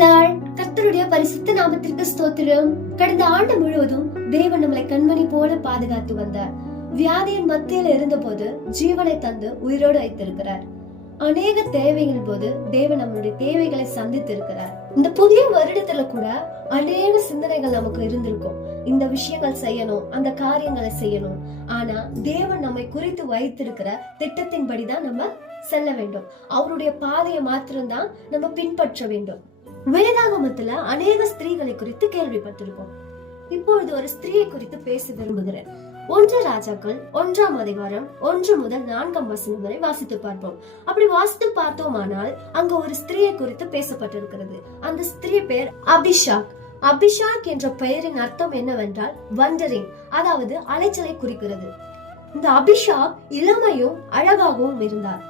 கர்த்தருடைய பரிசுத்த நாமத்திற்கு ஸ்தோத்திரம். கடந்த ஆண்டு முழுவதும் தேவன் நம்மளை கண்மணி போல பாதுகாத்து வந்தார். வியாதியின் மத்தியில இருந்த போது ஜீவனை தந்து உயிரோடு வைத்திருக்கிறார். அநேக தேவைகள் போது தேவன் நம்மளுடைய தேவைகளை சந்தித்து இருக்கிறார். இந்த புதிய வருடத்துல கூட அநேக சிந்தனைகள் நமக்கு இருந்திருக்கும். இந்த விஷயங்கள் செய்யணும், அந்த காரியங்களை செய்யணும். ஆனா தேவன் நம்மை குறித்து வைத்திருக்கிற திட்டத்தின்படிதான் நம்ம செல்ல வேண்டும். அவருடைய பாதையை மாத்திரம்தான் நம்ம பின்பற்ற வேண்டும். வேதாகமத்துல அநேக ஸ்திரீகளை குறித்து கேள்விப்பட்டிருக்கோம். இப்பொழுது ஒரு ஸ்திரீயை குறித்து பேச விரும்புகிறேன். 1 ராஜாக்கள் 1ஆம் அதிகாரம் 1 முதல் 4ஆம் வசனம் வரை வாசித்து பார்ப்போம். அப்படி வாசித்து பார்த்தோமானால் அங்க ஒரு ஸ்திரீயை குறித்து பேசப்பட்டிருக்கிறது. அந்த ஸ்திரீ பேர் அபிஷாக். அபிஷாக் என்ற பெயரின் அர்த்தம் என்னவென்றால் வண்டரிங், அதாவது அலைச்சலை குறிக்கிறது. இந்த அபிஷாக் இளமையும் அழகாகவும் இருந்தார்.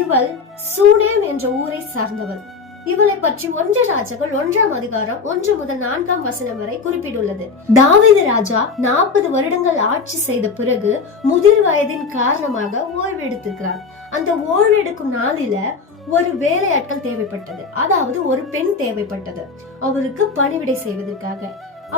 இவள் சூனேம் என்ற ஊரை சார்ந்தவள். இவளை பற்றி 1 ராஜாக்கள் 1ஆம் அதிகாரம் 1 முதல் 4ஆம் வசனம் வரை குறிப்பிட்டுள்ளது. தாவீது ராஜா 40 வருடங்கள் ஆட்சி செய்த பிறகு முதிர் வயதின் காரணமாக ஓய்வு எடுத்திருக்கிறார். அந்த ஓய்வு எடுக்கும் நாளில ஒரு வேலையாட்கள் தேவைப்பட்டது, அதாவது ஒரு பெண் தேவைப்பட்டது அவருக்கு பணிவிடை செய்வதற்காக.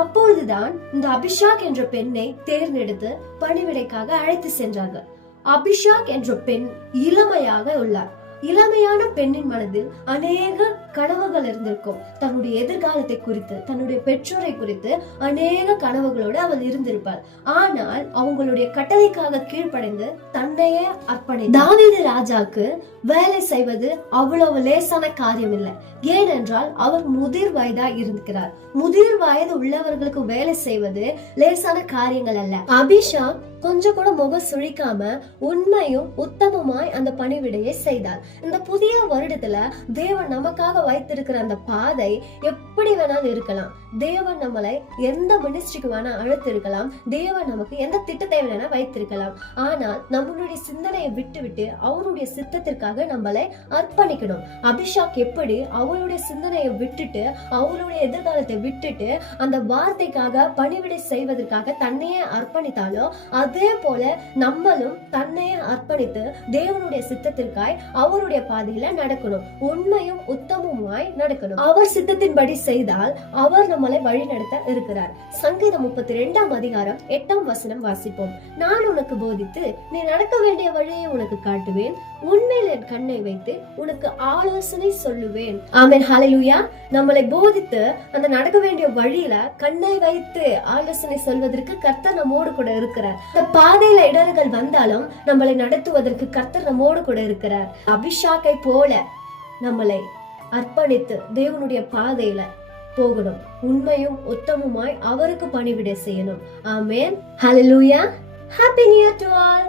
அப்பொழுதுதான் இந்த அபிஷாக் என்ற பெண்ணை தேர்ந்தெடுத்து பணிவிடைக்காக அழைத்து சென்றார்கள். அபிஷாக் என்ற பெண் இளமையாக உள்ளார். இளமையான பெண்ணின் மனதில் அநேக கனவுகள் இருந்திருக்கும். தன்னுடைய எதிர்காலத்தை குறித்து, தன்னுடைய பெற்றோரை குறித்து அநேக கனவுகளோடு அவள் இருந்திருப்பாள். ஆனால் அவங்களுடைய கட்டளைக்காக கீழ்ப்படைந்து தன்னையே அர்ப்பணி. தாவீது ராஜாக்கு வேலை செய்வது அவ்வளவு லேசான காரியம் இல்லை. ஏனென்றால் அவர் முதிர் வயதா இருக்கிறார். முதிர் வயது உள்ளவர்களுக்கு வேலை செய்வது லேசான காரியங்கள் அல்ல. அபிஷாக் கொஞ்சம் கூட முகம் சுழிக்காம உண்மையும் உத்தமமாய் அந்த பணிவிடையை செய்தார். இந்த புதிய வருடத்துல தேவன் நமக்காக வைத்திருக்கிற அந்த பாதை எப்படி வேணாலும் இருக்கலாம். தேவன் நம்மளை எந்த மினிஸ்ட்ரிக்கு வேணா அழைத்திருக்கலாம். தேவன் நமக்கு எந்த திட்டத்தை வேணா வைத்திருக்கலாம். ஆனால் நம்மளுடைய சிந்தனையை விட்டு அவருடைய சித்தத்திற்காக நம்மளை அர்ப்பணிக்கணும். அபிஷாக் எப்படி அவருடைய சிந்தனையை விட்டுட்டு, அவருடைய எதிர்காலத்தை விட்டுட்டு அந்த வார்த்தைக்காக பணிவிடை செய்வதற்காக தன்னையே அர்ப்பணித்தாலோ, அதே போல நம்மளும் தன்னையே அர்ப்பணித்து தேவனுடைய சித்தத்திற்காய் அவருடைய பாதையில நடக்கணும். உண்மையும் உத்தமமாய் நடக்கணும். அவர் சித்தத்தின்படி செய்தால் அவர் நம்மளை வழி நடத்த இருக்கிறார். சங்கீதம் 32ஆம் அதிகாரம் 8ஆம் வசனம் வாசிப்போம். நான் உனக்கு போதித்து நீ நடக்க வேண்டிய வழியை உனக்கு காட்டுவேன், உன்மேல் என் கண்ணை வைத்து உனக்கு ஆலோசனை சொல்லுவேன். ஆமென், ஹல்லேலூயா. நம்மளை போதித்து அந்த நடக்க வேண்டிய வழியில கண்ணை வைத்து ஆலோசனை சொல்வதற்கு கர்த்தர் நம்மோடு கூட இருக்கிறார். பாதையில இடர்கள் வந்தாலும் நம்மளை நடத்துவதற்கு கர்த்தர் நம்மோடு கூட இருக்கிறார். அபிஷாக்கை போல நம்மளை அர்ப்பணித்து தேவனுடைய பாதையில போகணும். உண்மையும் உத்தமமாய் அவருக்கு பணிவிடை செய்யணும். Amen, hallelujah. Happy new year to all.